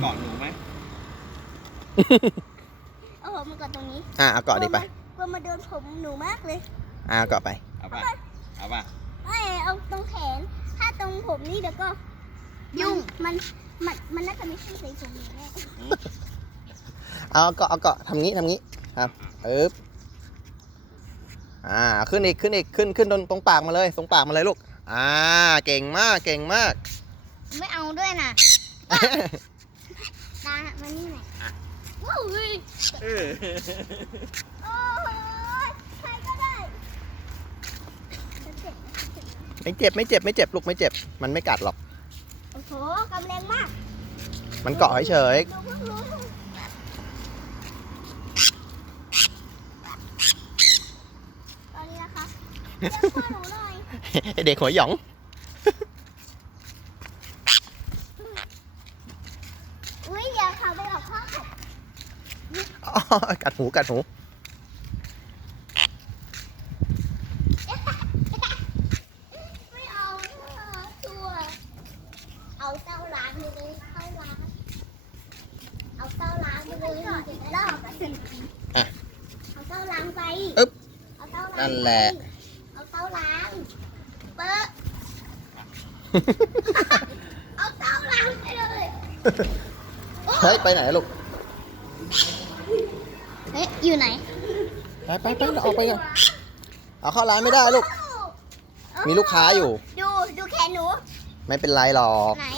เกาะหนูไหมเอาผมมาก่อนตรงนี้อะเอาเกาะดิไปกลัวมาโดนผมหนูมากเลยอะเอาเกาะไปเอาป่ะเอาป่ะไม่เอาตรงแขน ถ้าตรงผมนี่เดี๋ยวก็ยุ่งมันมันมันน่าจะไม่ใช่สีผมหนูแน่เอาเกาะเอาเกาะทำงี้ทำงี้ครับปึ๊บอ่าขึ้นอีกขึ้นอีกขึ้นขึ้นตรงตรงปากมาเลยตรงปากมาเลยลูกอ่าเก่งมากเก่งมาก ไม่เอาด้วยนะตา มานี่หน่อยว้าวเฮ้ยเออโอ้ยใครก็ได้เจ็บไม่เจ็บไม่เจ็บไม่เจ็บลูกไม่เจ็บ มันไม่กัดหรอก โอ้โหกำแรงมากมันเกาะเฉยดูเพิ่งรู้ตอนนี้นะคะเรียกพ่อหนูหน่อยๆไอ้เด็กหัวหยอง อุ้ ยอย่าเขาไปออกพ่อค่ะอ๋อกัดหูกัดหูไม่เอาตัวเอาเต้าล้างไปเลยเข้าล้างเอาเต้าล้างไปเลยแล้วเอาไปเอาเต้าล้างไปเอาเต้าล้างนั่นแหละเอาเต้าล้างเปิดเอาเต้าล้างไปเลย เฮ้ย ไปไหนลูกเฮ้ยอยู่ไหน ไปไปไปออกไปกันเอาเข้าร้านไม่ได้ลูก มีลูกค้าอยู่ ดูดูแขนหนู ไม่เป็นไรหรอก ไหน